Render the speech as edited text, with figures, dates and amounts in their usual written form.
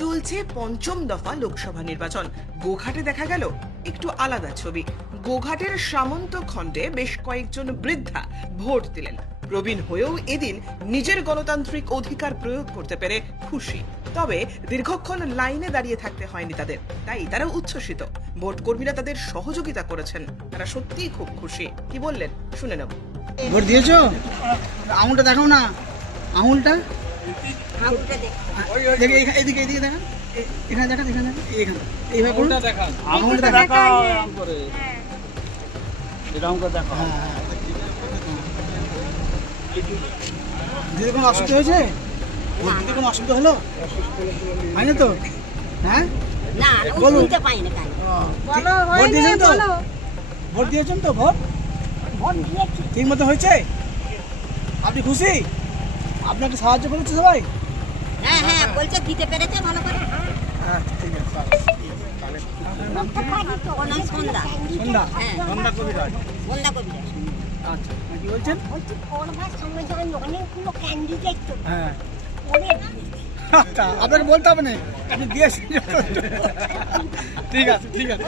চলছে পঞ্চম দফা লোকসভা নির্বাচন। গোঘাটে দেখা গেল একটু আলাদা ছবি। গোঘাটের সামন্ত খণ্ডে বেশ কয়েকজন বৃদ্ধা ভোট দিলেন। প্রবীণ হয়েও এদিন নিজের গণতান্ত্রিক অধিকার প্রয়োগ করতে পেরে খুশি। তবে দীর্ঘক্ষণ লাইনে দাঁড়িয়ে থাকতে হয়নি তাদের, তাই তারা উচ্ছ্বসিত। ভোট কর্মীরা তাদের সহযোগিতা করেছেন, তারা সত্যিই খুব খুশি। কি বললেন শুনে নেব। ভোট দিয়েছো? আঙুলটা দেখাও না, আঙুলটা এদিকে এদিকে দেখান, এখানে দেখান, এখানে এখানে এইভাবে করুন, আঙুলটা দেখাও, এরকম করে দেখাও। দিদি কোনো অসুবিধা হয়েছে? দিদি কোনো অসুবিধা হলো? হয়নি তো? হ্যাঁ বলুন। ভোট দিয়েছেন তো? ভোট দিয়েছেন তো? ভোট ঠিক মতো হয়েছে? আপনি খুশি? আপনাকে সাহায্য করেছে সবাই? হ্যাঁ হ্যাঁ বলছে দিতে পেরেছে ভালো করে। আচ্ছা ঠিক আছে। সন্ধ্যা সন্ধ্যা হ্যাঁ সন্ধ্যা কবিরাজ। সন্ধ্যা কবিরা। আচ্ছা কি বলছেন? বলছি করবার সময় যখন অনেকগুলো ক্যান্ডিডেট তো হ্যাঁ অনেক আচ্ছা আপনাকে বলতে হবে না, আপনি দিয়েছেন। ঠিক আছে ঠিক আছে।